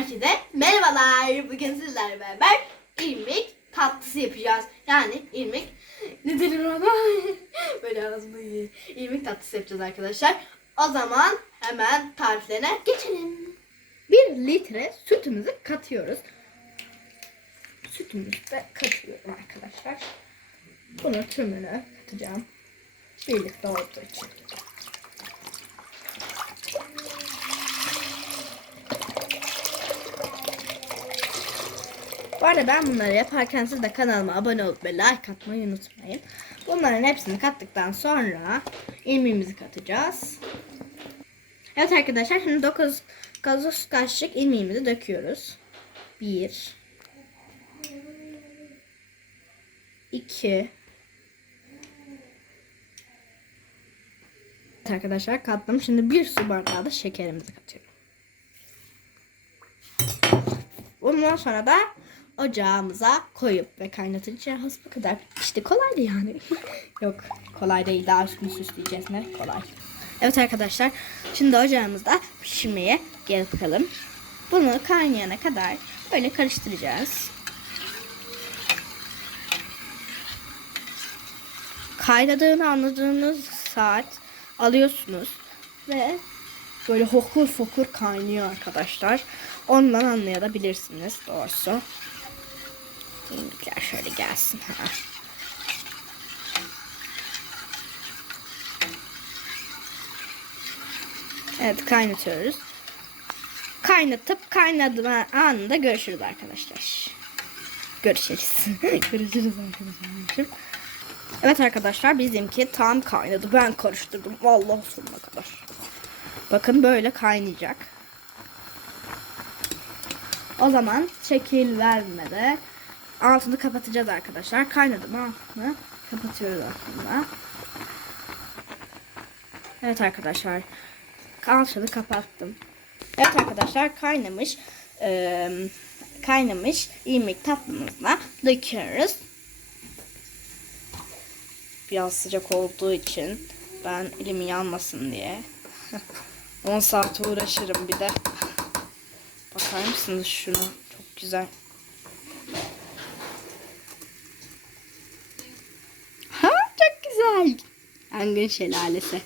Herkese merhabalar. Bugün sizlerle beraber irmik tatlısı yapacağız. Yani irmik ne denir ona? Böyle ağzımda yiyor. İrmik tatlısı yapacağız arkadaşlar. O zaman hemen tariflerine geçelim. Bir litre sütümüzü katıyoruz. Sütümüzü de katıyorum arkadaşlar. Bunu tümünü katacağım. Birlikte olduğu için. Bu arada ben bunları yaparken siz de kanalıma abone olup ve like atmayı unutmayın. Bunların hepsini kattıktan sonra ilmeğimizi katacağız. Evet arkadaşlar şimdi 9 gazoz kaşık ilmeğimizi döküyoruz. 1 2 Evet arkadaşlar kattım. Şimdi bir su bardağı da şekerimizi katıyorum. Bundan sonra da ocağımıza koyup ve kaynatacağız. Bu kadar. İşte kolaydı yani. Yok kolay değil. Daha üstünü süsleyeceğiz. Ne kolay. Evet arkadaşlar. Şimdi ocağımızda pişirmeye gel bakalım. Bunu kaynayana kadar böyle karıştıracağız. Kaynadığını anladığınız saat alıyorsunuz ve böyle hokur fokur kaynıyor arkadaşlar. Ondan anlayabilirsiniz doğrusu. Gel şöyle gelsin. Ha. Evet kaynatıyoruz. Kaynatıp kaynadığı anında görüşürüz arkadaşlar. Görüşürüz. görüşürüz arkadaşlar. Evet arkadaşlar bizimki tam kaynadı. Ben karıştırdım. Vallahi sonuna kadar. Bakın böyle kaynayacak. O zaman şekil vermede altını kapatacağız arkadaşlar. Kaynadı mı altını kapatıyoruz aslında. Evet arkadaşlar. Altını kapattım. Evet arkadaşlar kaynamış e, kaynamış irmik tatlımızla döküyoruz. Biraz sıcak olduğu için ben elimi yanmasın diye 10 saat uğraşırım bir de. Bakar mısınız şuna? Çok güzel. Ha çok güzel. Yangın şelalesi.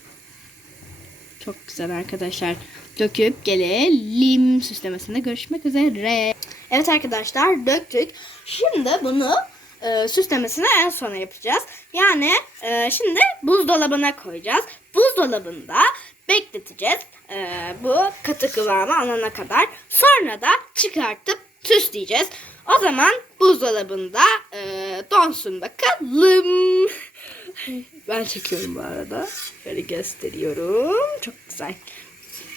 Çok güzel arkadaşlar. Döküp gelelim süslemesinde görüşmek üzere. Evet arkadaşlar döktük. Şimdi bunu e, süslemesini en sona yapacağız. Yani e, şimdi buzdolabına koyacağız. Buzdolabında bekleteceğiz. E, bu katı kıvamı alana kadar. Sonra da çıkartıp süsleyeceğiz. O zaman buzdolabında e, donsun bakalım. ben çekiyorum bu arada. Böyle gösteriyorum. Çok güzel.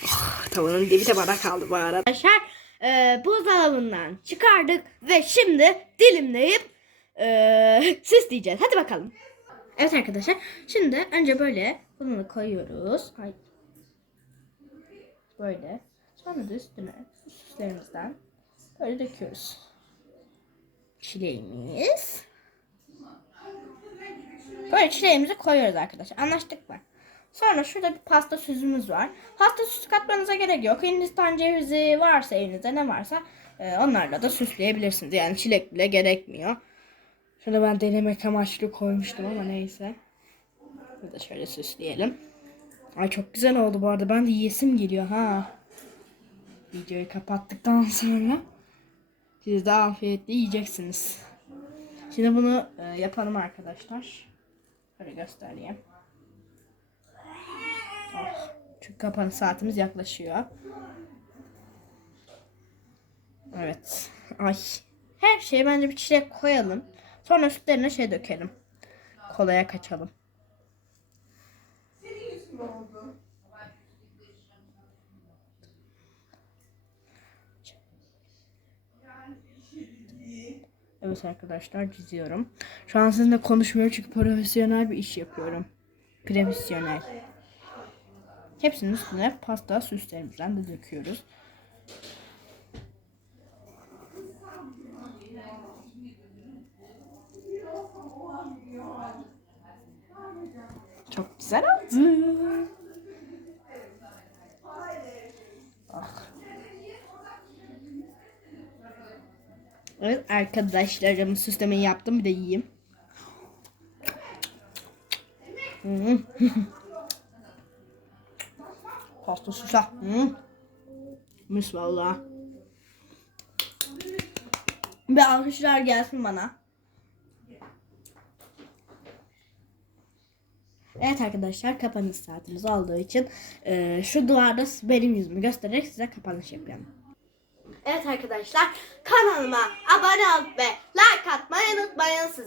Oh, tavanın dibi de bana kaldı bu arada. Arkadaşlar e, buzdolabından çıkardık ve şimdi dilimleyip e, süsleyeceğiz. Hadi bakalım. Evet arkadaşlar. Şimdi önce böyle bunu koyuyoruz. Böyle. Sonra da üstüne süslerimizden böyle döküyoruz. Çileğimiz. Böyle çileğimizi koyuyoruz arkadaşlar. Anlaştık mı? Sonra şurada bir pasta süzümüz var. Pasta süsü katmanıza gerek yok. Hindistan cevizi varsa evinizde ne varsa e, onlarla da süsleyebilirsiniz. Yani çilek bile gerekmiyor. Şöyle ben denemek amaçlı koymuştum ama neyse. Burada şöyle süsleyelim. Ay çok güzel oldu bu arada. Ben de yiyesim geliyor ha. Videoyu kapattıktan sonra siz de afiyetle yiyeceksiniz. Şimdi bunu e, yapalım arkadaşlar. Böyle göstereyim. Oh, çünkü kapanış saatimiz yaklaşıyor. Evet. Ay. Her şeye bence bir çilek koyalım. Sonra üstlerine şey dökelim. Kolaya kaçalım. Evet arkadaşlar çiziyorum. Şu an sizinle konuşmuyorum çünkü profesyonel bir iş yapıyorum. Profesyonel. Hepsinin üstüne pasta süslerimizden de döküyoruz. Çok güzel oldu. Evet arkadaşlarım süslemeyi yaptım bir de yiyeyim. Pasta süsle. Hmm. Mis valla. Bir alkışlar gelsin bana. Evet arkadaşlar kapanış saatimiz olduğu için e, şu duvarda benim yüzümü göstererek size kapanış yapıyorum. Evet arkadaşlar kanalıma abone olup ve like atmayı unutmayın sizi.